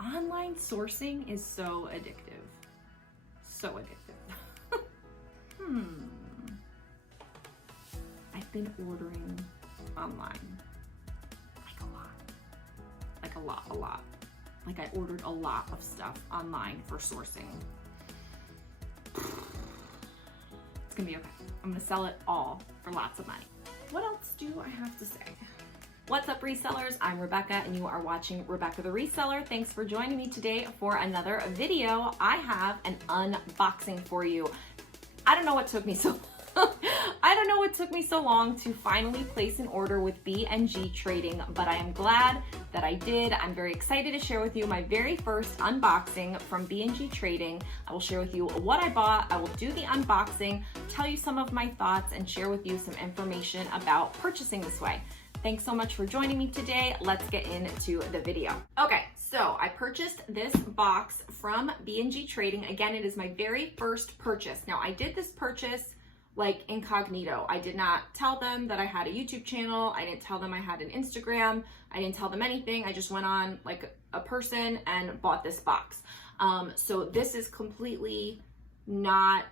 Online sourcing is so addictive. So addictive. I've been ordering online. Like a lot. Like I ordered a lot of stuff online for sourcing. It's gonna be okay. I'm gonna sell it all for lots of money. What else do I have to say? What's up, resellers? I'm Rebecca and you are watching Rebecca the Reseller. Thanks for joining me today for another video. I have an unboxing for you. I don't know what took me so long to finally place an order with B&G Trading, but I am glad that I did. I'm very excited to share with you my very first unboxing from B&G Trading. I will share with you what I bought. I will do the unboxing, tell you some of my thoughts, and share with you some information about purchasing this way. Thanks so much for joining me today. Let's get into the video. Okay, so I purchased this box from B&G Trading. Again, it is my very first purchase. Now, I did this purchase like incognito. I did not tell them that I had a YouTube channel. I didn't tell them I had an Instagram. I didn't tell them anything. I just went on like a person and bought this box. So this is completely not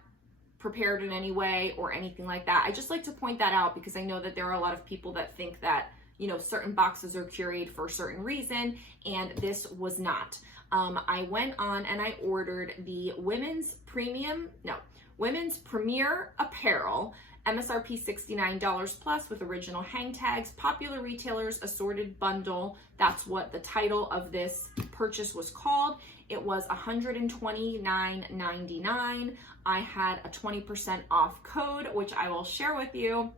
prepared in any way or anything like that. I just like to point that out because I know that there are a lot of people that think that, you know, certain boxes are curated for a certain reason, and this was not. I went on and I ordered the women's premier apparel, MSRP $69 plus with original hang tags, popular retailers assorted bundle. That's what the title of this purchase was called. It was $129.99. I had a 20% off code, which I will share with you.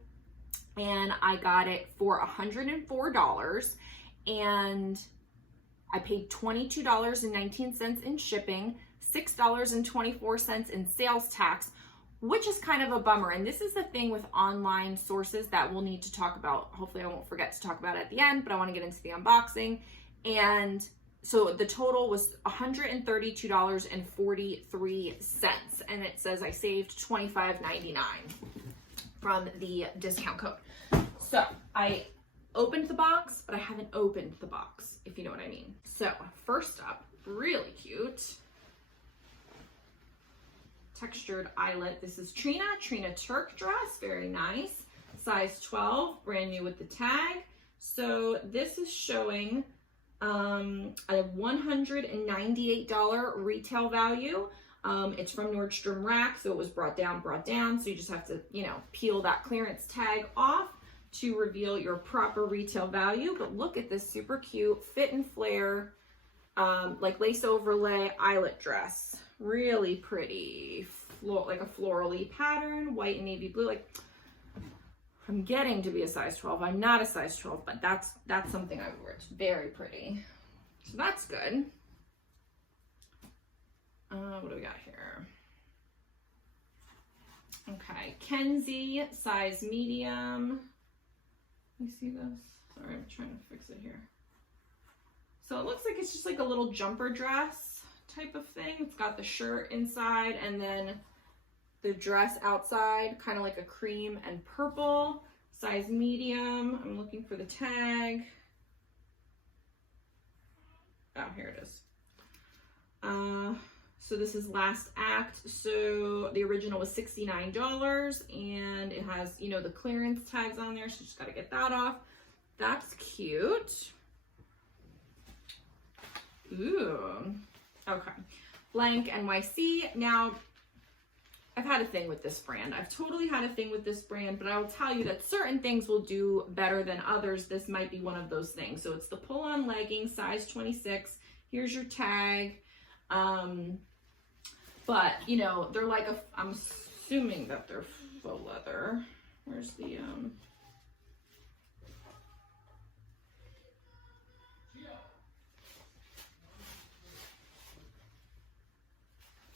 And I got it for $104. And I paid $22.19 in shipping, $6.24 in sales tax, which is kind of a bummer. And this is the thing with online sources that we'll need to talk about. Hopefully I won't forget to talk about it at the end, but I want to get into the unboxing. And so the total was $132.43. And it says I saved $25.99 from the discount code. So I opened the box, but I haven't opened the box, if you know what I mean. So first up, really cute textured eyelet. This is Trina Turk dress, very nice. Size 12, brand new with the tag. So this is showing a $198 retail value. It's from Nordstrom Rack, so it was brought down. So you just have to, you know, peel that clearance tag off to reveal your proper retail value. But look at this super cute fit and flare, like lace overlay eyelet dress. Really pretty, like a florally pattern, white and navy blue. Like, I'm getting to be a size 12. I'm not a size 12, but that's something I wore. It's very pretty. So that's good. What do we got here? Okay, Kenzie, size medium. You see this? Sorry, I'm trying to fix it here. So it looks like it's just like a little jumper dress type of thing. It's got the shirt inside and then the dress outside, kind of like a cream and purple. Size medium. I'm looking for the tag. Oh, here it is. So this is last act. So the original was $69 and it has, you know, the clearance tags on there. So you just got to get that off. That's cute. Ooh. Okay. Blank NYC. Now, I've had a thing with this brand. I've totally had a thing with this brand, but I will tell you that certain things will do better than others. This might be one of those things. So it's the pull-on leggings, size 26. Here's your tag. But, you know, they're like I'm assuming that they're faux leather. Where's the,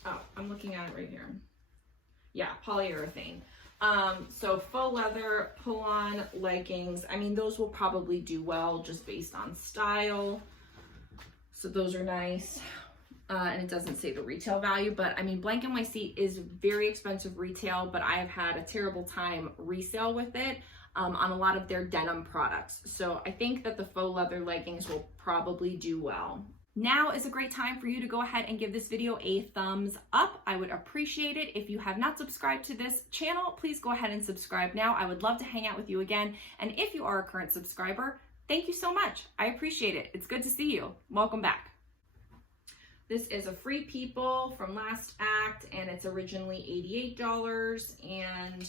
oh, I'm looking at it right here. Yeah, polyurethane. So faux leather, pull-on leggings. I mean, those will probably do well just based on style. So those are nice. And it doesn't say the retail value, but I mean, Blank NYC is very expensive retail, but I have had a terrible time resale with it on a lot of their denim products. So I think that the faux leather leggings will probably do well. Now is a great time for you to go ahead and give this video a thumbs up. I would appreciate it. If you have not subscribed to this channel, please go ahead and subscribe now. I would love to hang out with you again. And if you are a current subscriber, thank you so much. I appreciate it. It's good to see you. Welcome back. This is a Free People from last act, and it's originally $88, and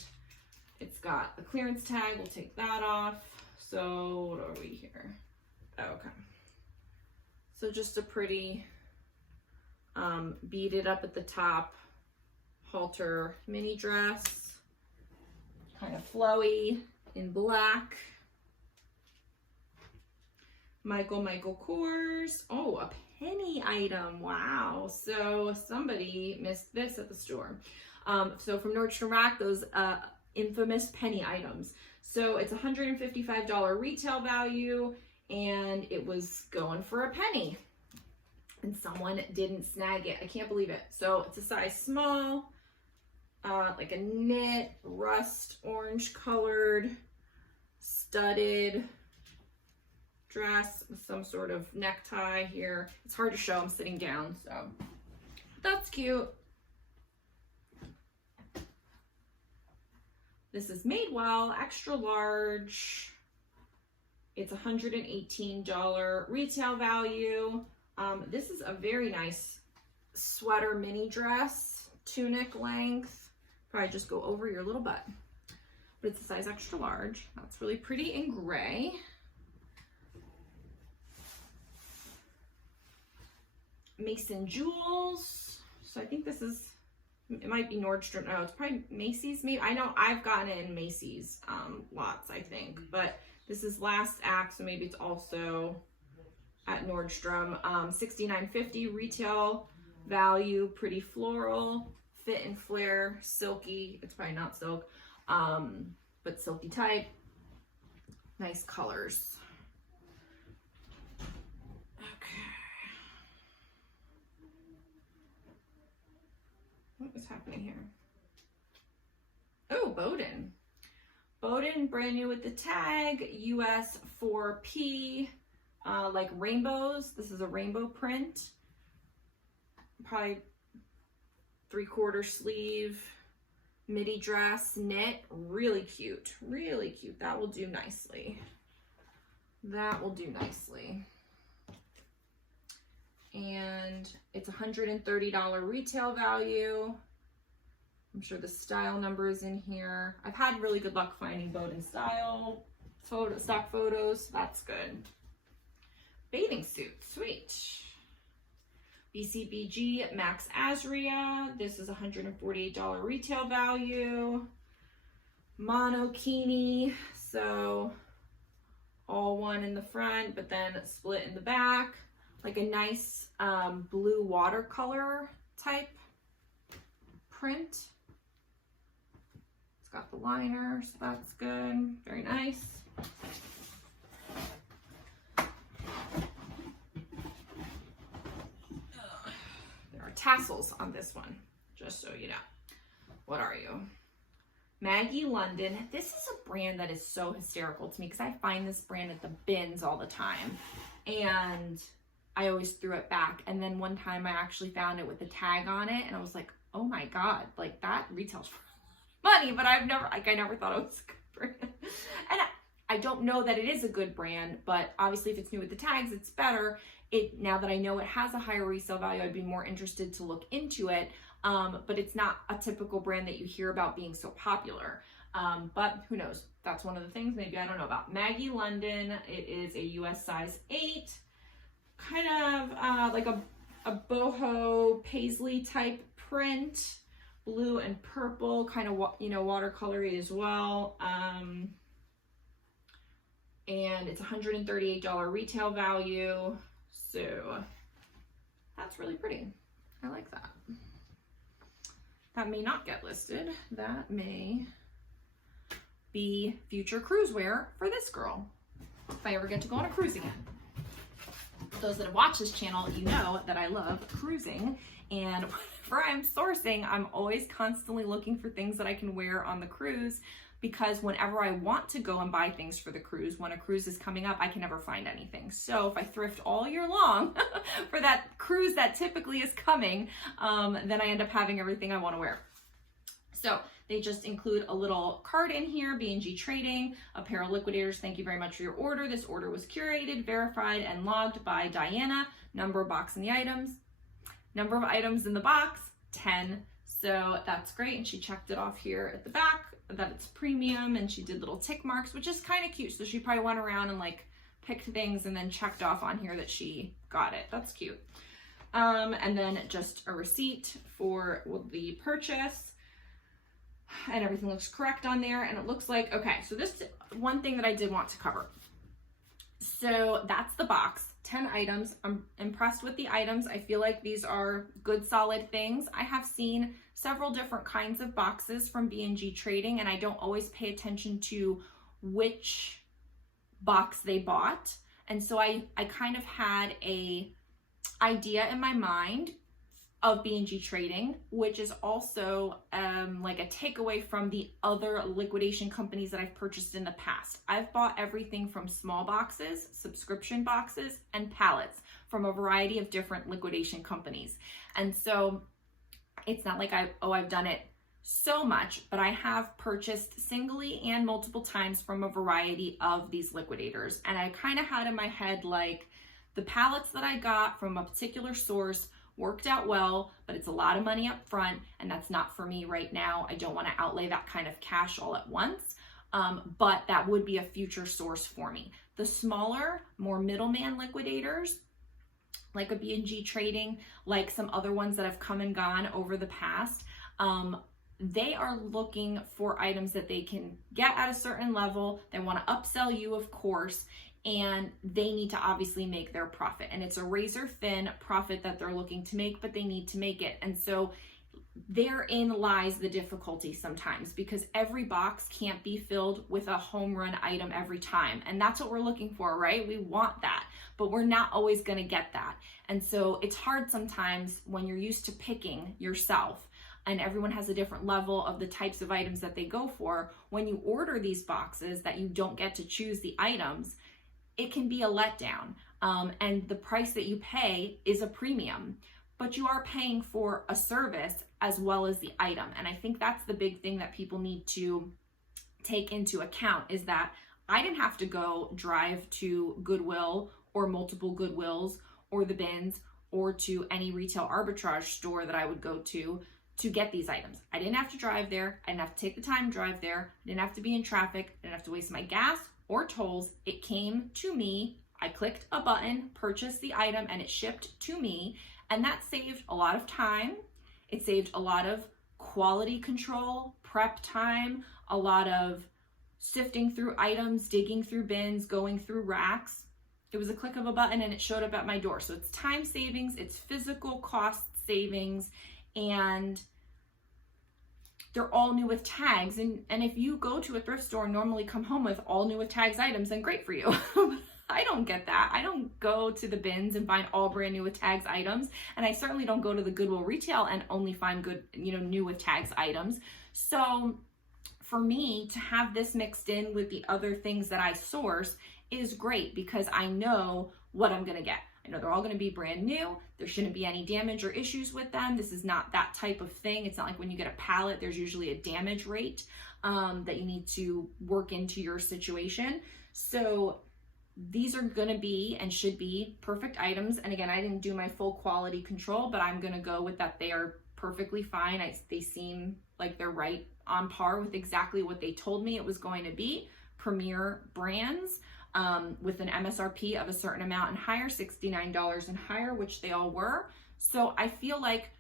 it's got the clearance tag. We'll take that off. So what are we here? Okay. So just a pretty beaded up at the top halter mini dress, kind of flowy in black. Michael Kors. Oh, a penny item. Wow. So somebody missed this at the store. So from Nordstrom Rack, those infamous penny items. So it's $155 retail value, and it was going for a penny, and someone didn't snag it. I can't believe it. So it's a size small, like a knit, rust orange colored, studded dress with some sort of necktie here. It's hard to show, I'm sitting down, so that's cute. This is Madewell, extra large. It's $118 retail value. This is a very nice sweater mini dress, tunic length. Probably just go over your little butt. But it's a size extra large. That's really pretty in gray. Mason Jewels. So I think this is, it might be Nordstrom. No, it's probably Macy's. Maybe I know I've gotten it in Macy's lots, I think. But this is last act, so maybe it's also at Nordstrom. $69.50 retail value. Pretty floral, fit and flare, silky. It's probably not silk, but silky type. Nice colors. What is happening here? Oh, Bowden. Bowden, brand new with the tag, US 4P, like rainbows. This is a rainbow print. Probably 3/4 sleeve, midi dress, knit. Really cute, really cute. That will do nicely. That will do nicely. And it's $130 retail value. I'm sure the style number is in here. I've had really good luck finding Bowden style stock photos. That's good. Bathing suit, sweet. BCBG Max Azria. This is $148 retail value. Monokini, so all one in the front, but then split in the back. Like a nice blue watercolor type print. It's got the liner, so that's good. Very nice. There are tassels on this one, just so you know. What are you? Maggie London. This is a brand that is so hysterical to me because I find this brand at the bins all the time. And I always threw it back. And then one time I actually found it with a tag on it, and I was like, oh my God, like that retails for money, but I never thought it was a good brand. And I don't know that it is a good brand, but obviously if it's new with the tags, it's better. Now that I know it has a higher resale value, I'd be more interested to look into it. But it's not a typical brand that you hear about being so popular. But who knows? That's one of the things maybe I don't know about. Maggie London, it is a US size 8. Kind of like a Boho Paisley type print, blue and purple, kind of, you know, watercolory as well. And it's $138 retail value. So that's really pretty. I like that. That may not get listed. That may be future cruise wear for this girl, if I ever get to go on a cruise again. Those that have watched this channel, you know that I love cruising, and whenever I'm sourcing, I'm always constantly looking for things that I can wear on the cruise, because whenever I want to go and buy things for the cruise, when a cruise is coming up, I can never find anything. So if I thrift all year long for that cruise that typically is coming, then I end up having everything I want to wear. So they just include a little card in here, B&G Trading, Apparel Liquidators, thank you very much for your order. This order was curated, verified, and logged by Diana. Number of box in the items. Number of items in the box, 10. So that's great. And she checked it off here at the back that it's premium, and she did little tick marks, which is kind of cute. So she probably went around and like picked things and then checked off on here that she got it. That's cute. And then just a receipt for the purchase. And everything looks correct on there, and it looks like, okay, so this one thing that I did want to cover. So that's the box, 10 items. I'm impressed with the items. I feel like these are good, solid things. I have seen several different kinds of boxes from B&G Trading, and I don't always pay attention to which box they bought. And so I kind of had a idea in my mind of B&G Trading, which is also like a takeaway from the other liquidation companies that I've purchased in the past. I've bought everything from small boxes, subscription boxes, and pallets from a variety of different liquidation companies. And so it's not like I've done it so much, but I have purchased singly and multiple times from a variety of these liquidators. And I kind of had in my head, like, the pallets that I got from a particular source worked out well, but it's a lot of money up front, and that's not for me right now. I don't want to outlay that kind of cash all at once, but that would be a future source for me. The smaller, more middleman liquidators, like a B&G Trading, like some other ones that have come and gone over the past, they are looking for items that they can get at a certain level. They want to upsell you, of course, and they need to obviously make their profit. And it's a razor thin profit that they're looking to make, but they need to make it. And so therein lies the difficulty sometimes, because every box can't be filled with a home run item every time. And that's what we're looking for, right? We want that, but we're not always going to get that. And so it's hard sometimes when you're used to picking yourself, and everyone has a different level of the types of items that they go for. When you order these boxes that you don't get to choose the items, it can be a letdown. And the price that you pay is a premium, but you are paying for a service as well as the item. And I think that's the big thing that people need to take into account, is that I didn't have to go drive to Goodwill or multiple Goodwills or the bins or to any retail arbitrage store that I would go to get these items. I didn't have to drive there. I didn't have to take the time to drive there. I didn't have to be in traffic. I didn't have to waste my gas or tolls. It came to me. I clicked a button, purchased the item, and it shipped to me. And that saved a lot of time. It saved a lot of quality control, prep time, a lot of sifting through items, digging through bins, going through racks. It was a click of a button and it showed up at my door. So it's time savings, it's physical cost savings, and they're all new with tags. And if you go to a thrift store and normally come home with all new with tags items, then great for you. I don't get that. I don't go to the bins and find all brand new with tags items. And I certainly don't go to the Goodwill retail and only find good, new with tags items. So for me to have this mixed in with the other things that I source is great, because I know what I'm going to get. I know they're all going to be brand new. There shouldn't be any damage or issues with them. This is not that type of thing. It's not like when you get a pallet, there's usually a damage rate that you need to work into your situation. So these are going to be and should be perfect items. And again, I didn't do my full quality control, but I'm going to go with that they are perfectly fine. They seem like they're right on par with exactly what they told me it was going to be. Premier brands. With an MSRP of a certain amount and higher, $69 and higher, which they all were. So I feel like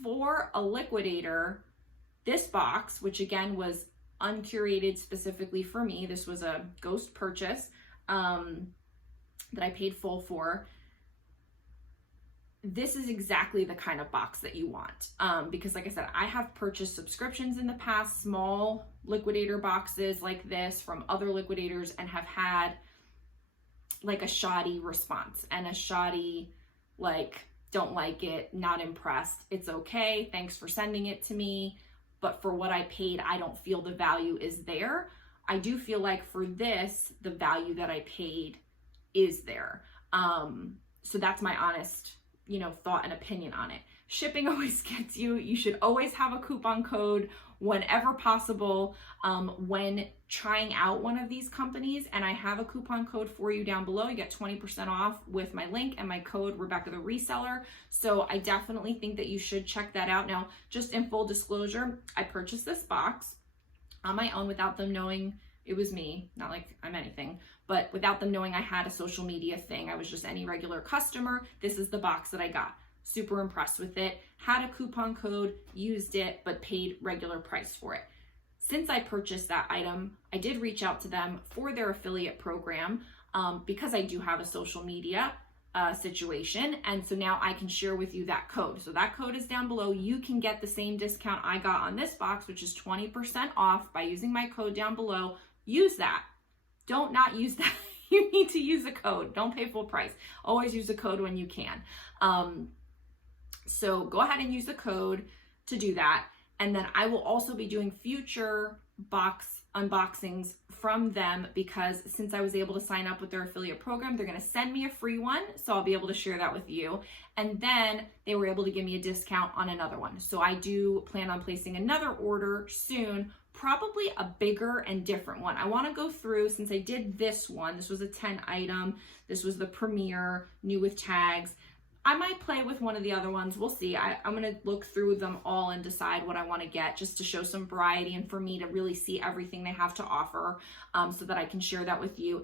for a liquidator, this box, which again was uncurated specifically for me, this was a ghost purchase that I paid full for. This is exactly the kind of box that you want. Because like I said, I have purchased subscriptions in the past, small liquidator boxes like this from other liquidators, and have had like a shoddy response and a shoddy, like, don't like it, not impressed, it's okay, thanks for sending it to me, but for what I paid, I don't feel the value is there. I do feel like for this, the value that I paid is there. So that's my honest, thought and opinion on it. Shipping always gets you. You should always have a coupon code whenever possible when trying out one of these companies. And I have a coupon code for you down below. You get 20% off with my link and my code, Rebecca the Reseller. So I definitely think that you should check that out. Now, just in full disclosure, I purchased this box on my own without them knowing it was me. Not like I'm anything, but without them knowing I had a social media thing. I was just any regular customer. This is the box that I got. Super impressed with it. Had a coupon code, used it, but paid regular price for it. Since I purchased that item, I did reach out to them for their affiliate program because I do have a social media situation. And so now I can share with you that code. So that code is down below. You can get the same discount I got on this box, which is 20% off by using my code down below. Use that. Don't not use that. You need to use a code. Don't pay full price. Always use a code when you can. So go ahead and use the code to do that. And then I will also be doing future box unboxings from them because since I was able to sign up with their affiliate program, they're going to send me a free one. So I'll be able to share that with you. And then they were able to give me a discount on another one. So I do plan on placing another order soon, probably a bigger and different one. I want to go through, since I did this one, this was a 10 item. This was the premiere, new with tags. I might play with one of the other ones. We'll see. I'm going to look through them all and decide what I want to get just to show some variety and for me to really see everything they have to offer so that I can share that with you.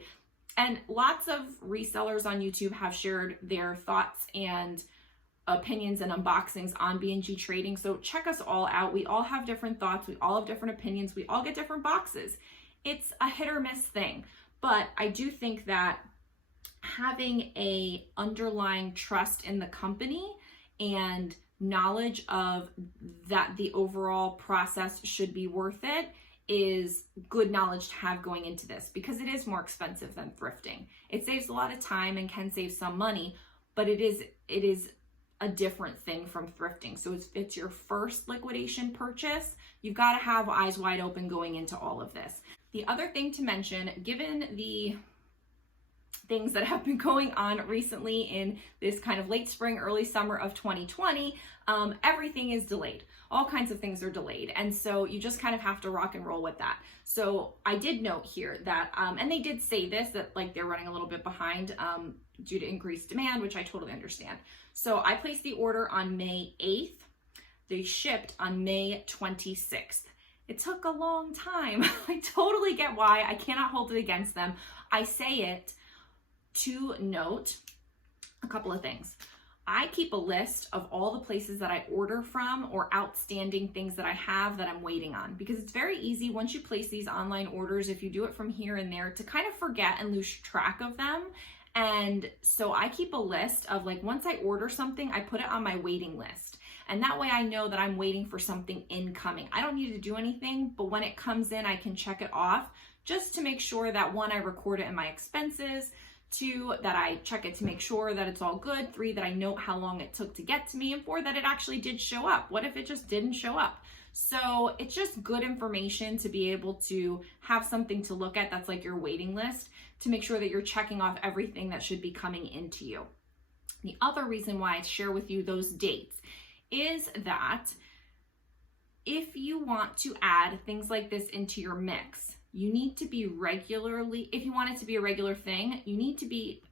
And lots of resellers on YouTube have shared their thoughts and opinions and unboxings on B&G Trading. So check us all out. We all have different thoughts. We all have different opinions. We all get different boxes. It's a hit or miss thing. But I do think that having a underlying trust in the company and knowledge of that the overall process should be worth it is good knowledge to have going into this because it is more expensive than thrifting. It saves a lot of time and can save some money, but it is a different thing from thrifting. So if it's your first liquidation purchase, you've got to have eyes wide open going into all of this. The other thing to mention, given the things that have been going on recently in this kind of late spring, early summer of 2020, everything is delayed. All kinds of things are delayed. And so you just kind of have to rock and roll with that. So I did note here that, and they did say this, that like they're running a little bit behind due to increased demand, which I totally understand. So I placed the order on May 8th. They shipped on May 26th. It took a long time. I totally get why. I cannot hold it against them. I say it to note a couple of things. I keep a list of all the places that I order from or outstanding things that I have that I'm waiting on, because it's very easy once you place these online orders, if you do it from here and there, to kind of forget and lose track of them. And so I keep a list of, like, once I order something, I put it on my waiting list. And that way I know that I'm waiting for something incoming. I don't need to do anything, but when it comes in, I can check it off just to make sure that, one, I record it in my expenses, 2, that I check it to make sure that it's all good, 3, that I note how long it took to get to me, and 4, that it actually did show up. What if it just didn't show up? So it's just good information to be able to have something to look at that's like your waiting list to make sure that you're checking off everything that should be coming into you. The other reason why I share with you those dates is that if you want to add things like this into your mix, you need to be regularly, if you want it to be a regular thing, you need to be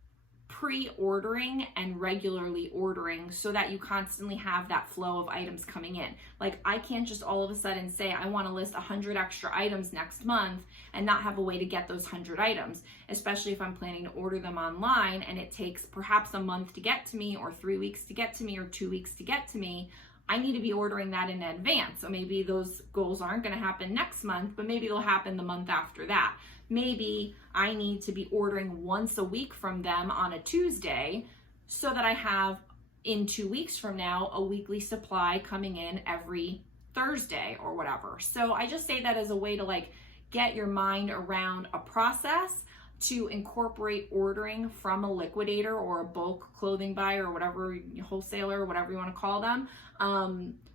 pre-ordering and regularly ordering so that you constantly have that flow of items coming in. Like, I can't just all of a sudden say I want to list 100 extra items next month and not have a way to get those 100 items, especially if I'm planning to order them online and it takes perhaps a month to get to me, or 3 weeks to get to me, or 2 weeks to get to me. I need to be ordering that in advance. So maybe those goals aren't going to happen next month, but maybe they'll happen the month after that. Maybe I need to be ordering once a week from them on a Tuesday so that I have, in 2 weeks from now, a weekly supply coming in every Thursday or whatever. So I just say that as a way to, like, get your mind around a process to incorporate ordering from a liquidator or a bulk clothing buyer or whatever, wholesaler, whatever you want to call them,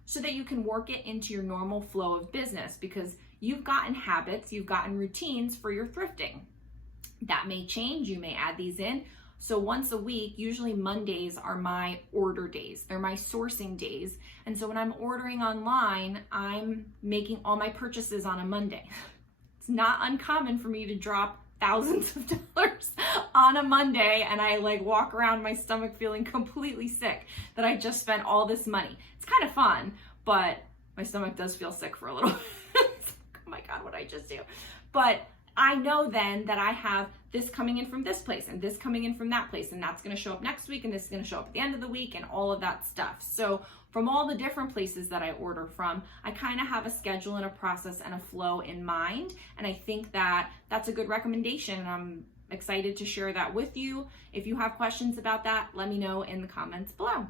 so that you can work it into your normal flow of business, because you've gotten habits, you've gotten routines for your thrifting. That may change, you may add these in. So once a week, usually Mondays are my order days. They're my sourcing days. And so when I'm ordering online, I'm making all my purchases on a Monday. It's not uncommon for me to drop thousands of dollars on a Monday, and I like walk around my stomach feeling completely sick that I just spent all this money. It's kind of fun, but my stomach does feel sick for a little. It's like, oh my God, what did I just do? But I know then that I have this coming in from this place and this coming in from that place, and that's going to show up next week, and this is going to show up at the end of the week, and all of that stuff. So from all the different places that I order from, I kind of have a schedule and a process and a flow in mind. And I think that that's a good recommendation. And I'm excited to share that with you. If you have questions about that, let me know in the comments below.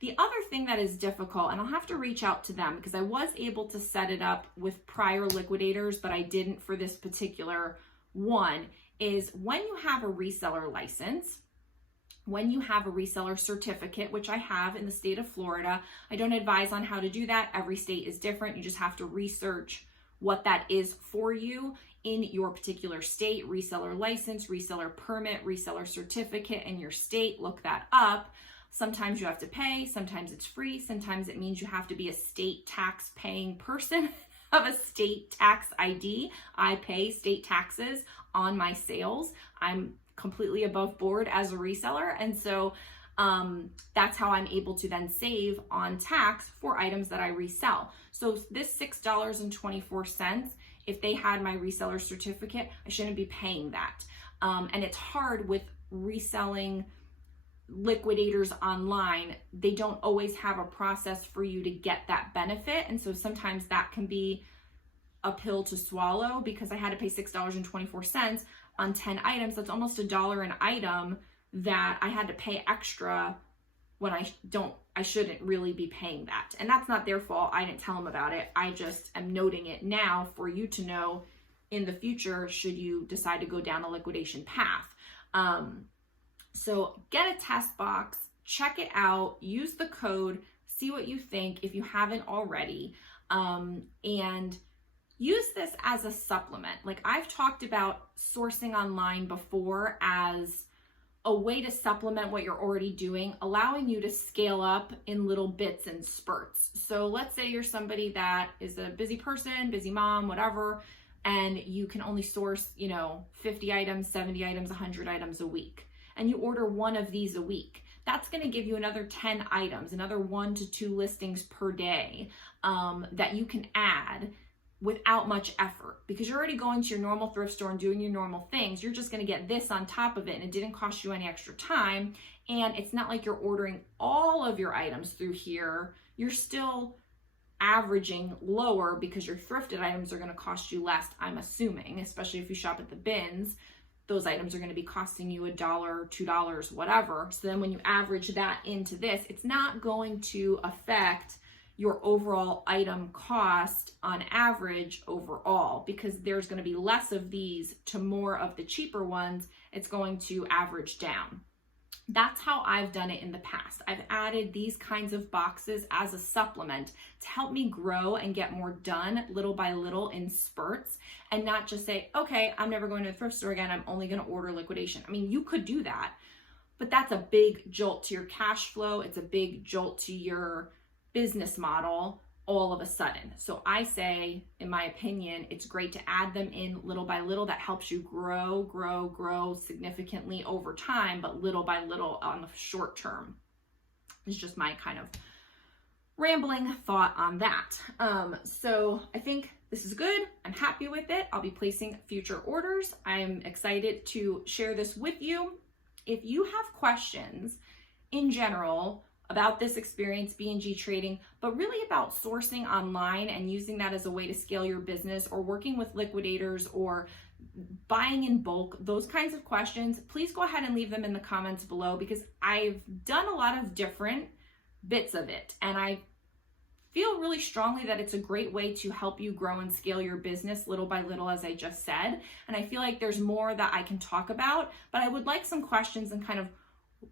The other thing that is difficult, and I'll have to reach out to them because I was able to set it up with prior liquidators, but I didn't for this particular one, is when you have a reseller license, when you have a reseller certificate, which I have in the state of Florida. I don't advise on how to do that. Every state is different. You just have to research what that is for you in your particular state. Reseller license, reseller permit, reseller certificate in your state. Look that up. Sometimes you have to pay, sometimes it's free, sometimes it means you have to be a state tax paying person, have a state tax ID. I pay state taxes on my sales. I'm completely above board as a reseller, and so that's how I'm able to then save on tax for items that I resell. So this $6.24, if they had my reseller certificate, I shouldn't be paying that. And it's hard with reselling liquidators online. They don't always have a process for you to get that benefit, and so sometimes that can be a pill to swallow, because I had to pay $6.24 on 10 items. That's almost $1 an item that I had to pay extra when I shouldn't really be paying that. And that's not their fault. I didn't tell them about it. I just am noting it now for you to know in the future, should you decide to go down a liquidation path. So get a test box, check it out, use the code, see what you think if you haven't already, and use this as a supplement. Like I've talked about sourcing online before as a way to supplement what you're already doing, allowing you to scale up in little bits and spurts. So let's say you're somebody that is a busy person, busy mom, whatever, and you can only source, 50 items, 70 items, 100 items a week. And you order one of these a week. That's gonna give you another 10 items, another 1 to 2 listings per day that you can add without much effort, because you're already going to your normal thrift store and doing your normal things. You're just gonna get this on top of it, and it didn't cost you any extra time. And it's not like you're ordering all of your items through here. You're still averaging lower because your thrifted items are gonna cost you less, I'm assuming, especially if you shop at the bins. Those items are going to be costing you $1, $2, whatever. So then when you average that into this, it's not going to affect your overall item cost on average overall, because there's going to be less of these to more of the cheaper ones. It's going to average down. That's how I've done it in the past. I've added these kinds of boxes as a supplement to help me grow and get more done little by little in spurts, and not just say, okay, I'm never going to the thrift store again. I'm only going to order liquidation. I mean, you could do that, but that's a big jolt to your cash flow. It's a big jolt to your business model all of a sudden. So I say, in my opinion, it's great to add them in little by little. That helps you grow significantly over time, but little by little on the short term. It's just my kind of rambling thought on that. So I think this is good. I'm happy with it. I'll be placing future orders. I'm excited to share this with you. If you have questions in general about this experience, B&G trading, but really about sourcing online and using that as a way to scale your business, or working with liquidators, or buying in bulk, those kinds of questions, please go ahead and leave them in the comments below, because I've done a lot of different bits of it, and I feel really strongly that it's a great way to help you grow and scale your business little by little, as I just said. And I feel like there's more that I can talk about, but I would like some questions and kind of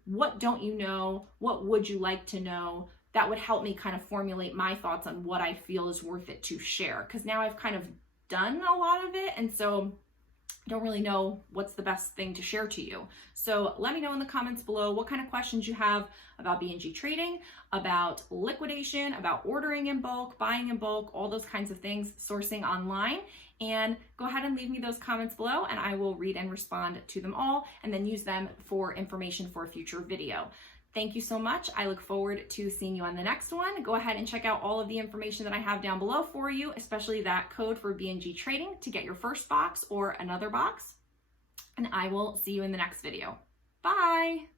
what don't you know? What would you like to know? That would help me kind of formulate my thoughts on what I feel is worth it to share. Because now I've kind of done a lot of it, and so I don't really know what's the best thing to share to you. So let me know in the comments below what kind of questions you have about B&G trading, about liquidation, about ordering in bulk, buying in bulk, all those kinds of things, sourcing online. And go ahead and leave me those comments below, and I will read and respond to them all and then use them for information for a future video. Thank you so much. I look forward to seeing you on the next one. Go ahead and check out all of the information that I have down below for you, especially that code for B&G Trading to get your first box or another box. And I will see you in the next video. Bye.